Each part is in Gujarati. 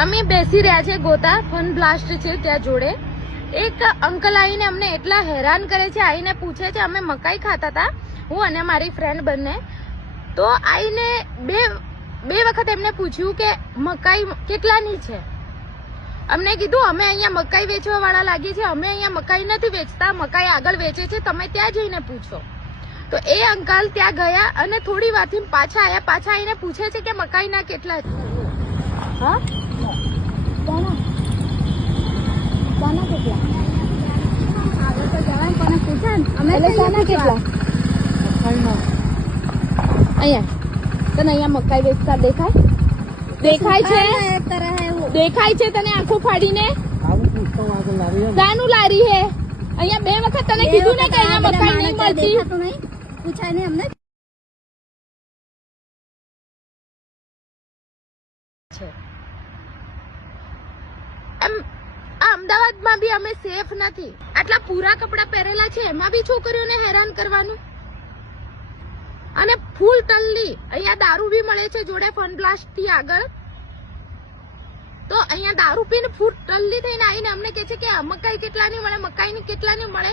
અમે બેસી રહ્યા છે ગોતા ફન બ્લાસ્ટ છે ત્યાં જોડે એક અંકલ આવીને અમને એટલા હેરાન કરે છે, આવીને પૂછે છે, અમે મકાઈ ખાતા હતા હું અને મારી ફ્રેન્ડ બંને, તો આવીને બે વખત એમને પૂછ્યું કે મકાઈ કેટલાની છે. અમને કીધું અમે અહીંયા મકાઈ વેચવા વાળા લાગીએ છીએ, અમે અહીંયા મકાઈ નથી વેચતા, મકાઈ આગળ વેચે છે, તમે ત્યાં જઈને પૂછો. તો એ અંકલ ત્યાં ગયા અને થોડી વારથી પાછા આવ્યા, પાછા આવીને પૂછે છે કે મકાઈના કેટલા છે. હા કોના કેટલા આગળ તો જવાય, કોને પૂછે અમે કોના કેટલા અહીંયા તને અહીંયા મકાઈ વેચતા દેખાય છે તને આંખો ફાડીને શાનું લારી હે? અહીંયા બે વખત તને કીધું ને કે અહીંયા મકાઈ નહીં મળતી, પૂછાય નહીં અમને. અમદાવાદમાં બી અમે સેફ નથી, આટલા પૂરા કપડા પહેરેલા છે એમાં બી છોકરીઓને હેરાન કરવાનું. અને ફૂલ ટલ્લી અહીંયા દારૂ બી મળે છે જોડે ફન બ્લાસ્ટ થી આગળ, તો અહીંયા દારૂ પીને ફૂલ ટલ્લી થઈને આવીને અમને કહે છે કે મકાઈ કેટલાની મળે, મકાઈની કેટલાની મળે.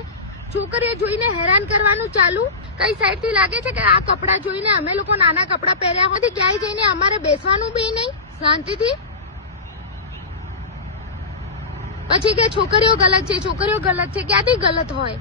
છોકરીઓ જોઈને હેરાન કરવાનું ચાલુ. કઈ સાઈડ થી લાગે છે કે આ કપડા જોઈને અમે લોકો નાના કપડા પહેર્યા હોતી ક્યાંય જઈને અમારે બેસવાનું બી નહીં શાંતિથી. પછી કે છોકરીઓ ગલત છે, છોકરીઓ ગલત છે, ક્યાંથી ગલત હોય?